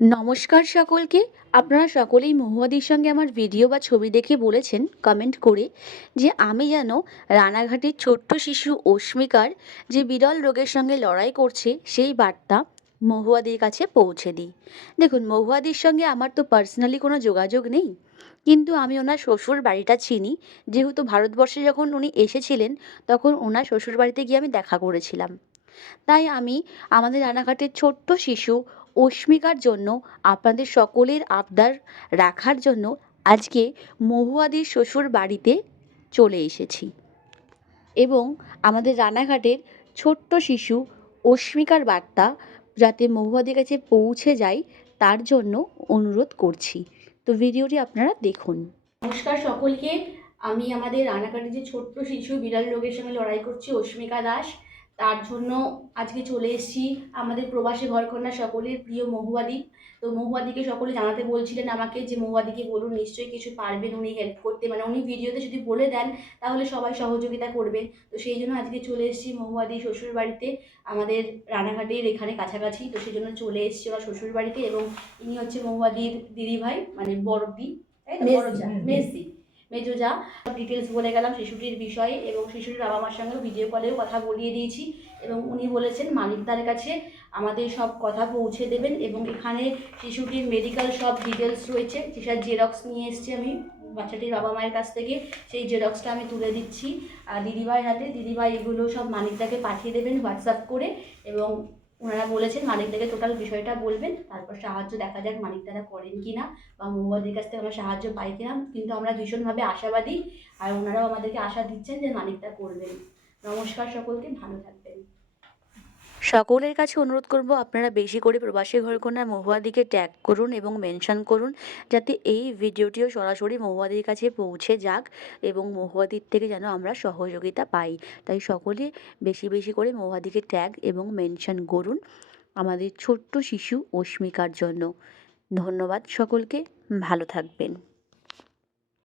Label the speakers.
Speaker 1: নমস্কার সকলকে। আপনারা সকলেই মহুয়াদির সঙ্গে আমার ভিডিও বা ছবি দেখে বলেছেন কমেন্ট করে যে আমি যেন রানাঘাটের ছোট্ট শিশু অস্মিকার যে বিরল রোগের সঙ্গে লড়াই করছে, সেই বার্তা মহুয়াদির কাছে পৌঁছে দিই। দেখুন, মহুয়াদির সঙ্গে আমার তো পার্সোনালি কোনো যোগাযোগ নেই, কিন্তু আমি ওনার শ্বশুর বাড়িটা চিনি। যেহেতু ভারতবর্ষে যখন উনি এসেছিলেন, তখন ওনার শ্বশুর বাড়িতে গিয়ে আমি দেখা করেছিলাম। তাই আমি আমাদের রানাঘাটের ছোট্ট শিশু অস্মিকার জন্য, আপনাদের সকলের আবদার রাখার জন্য আজকে মহুয়াদির শ্বশুর বাড়িতে চলে এসেছি। এবং আমাদের রানাঘাটের ছোট্ট শিশু অস্মিকার বার্তা যাতে মহুয়াদির কাছে পৌঁছে যায়, তার জন্য অনুরোধ করছি। তো ভিডিওটি আপনারা দেখুন। নমস্কার সকলকে। আমি আমাদের রানাঘাটের যে ছোট্ট শিশু, বিড়াল রোগের সঙ্গে লড়াই করছি অস্মিকা দাস। তার জন্য আজকে চলে এসেছি আমাদের প্রবাসী ঘরকন্যা সকলের প্রিয় মহুয়াদি। তো মহুয়াদিকে সকলে জানাতে বলছিলেন আমাকে যে মহুয়াদিকে বলুন নিশ্চয়ই কিছু পারবেন উনি হেল্প করতে। মানে উনি ভিডিওতে যদি বলে দেন তাহলে সবাই সহযোগিতা করবেন তো সেই জন্য আজকে চলে এসেছি মহুয়াদি শ্বশুর বাড়িতে আমাদের রানাঘাটের এখানে কাছাকাছি। তো সেই জন্য চলে এসেছি ওনার শ্বশুর বাড়িতে এবং ইনি হচ্ছে মহুয়াদির দিদিভাই মানে বড় দি তাই তো? বড় মেসি। মেজো যা ডিটেলস বলে গেলাম শিশুটির বিষয়ে এবং শিশুটির বাবা মার সঙ্গেও ভিডিও কলেও কথা বলিয়ে দিয়েছি এবং উনি বলেছেন, মালিকদার কাছে আমাদের সব কথা পৌঁছে দেবেন এবং এখানে শিশুটির মেডিকেল সব ডিটেলস রয়েছে। যেসব জেরক্স নিয়ে এসেছি আমি, বাচ্চাটির বাবা মায়ের কাছ থেকে। সেই জেরক্সটা আমি তুলে দিচ্ছি। আর দিদিভাইয়ের হাতে, দিদিভাই এগুলো সব মালিকদাকে পাঠিয়ে দেবেন হোয়াটসঅ্যাপ করে এবং ওনারা বলেছেন মালিকদাকে টোটাল বিষয়টা বলবেন, তারপর সাহায্য দেখা যাক মালিকদারা করেন কি না বা মৌবাদের কাছ থেকে আমরা সাহায্য পাই কিনা। কিন্তু আমরা ভীষণভাবে আশাবাদী, আর ওনারাও আমাদেরকে আশা দিচ্ছেন যে মালিকদা করবেন। নমস্কার সকলকে, ভালো থাকবেন। সকলের কাছে অনুরোধ করব, আপনারা বেশি করে প্রবাসী ঘরকন্যা মহুয়াদিকে ট্যাগ করুন এবং মেনশন করুন, যাতে এই ভিডিওটিও সরাসরি মহুয়াদির কাছে পৌঁছে যাক এবং মহুয়াদির থেকে যেন আমরা সহযোগিতা পাই। তাই সকলে বেশি বেশি করে মহুয়াদিকে ট্যাগ এবং মেনশন করুন আমাদের ছোট্ট শিশু অস্মিকার জন্য। ধন্যবাদ সকলকে, ভালো থাকবেন।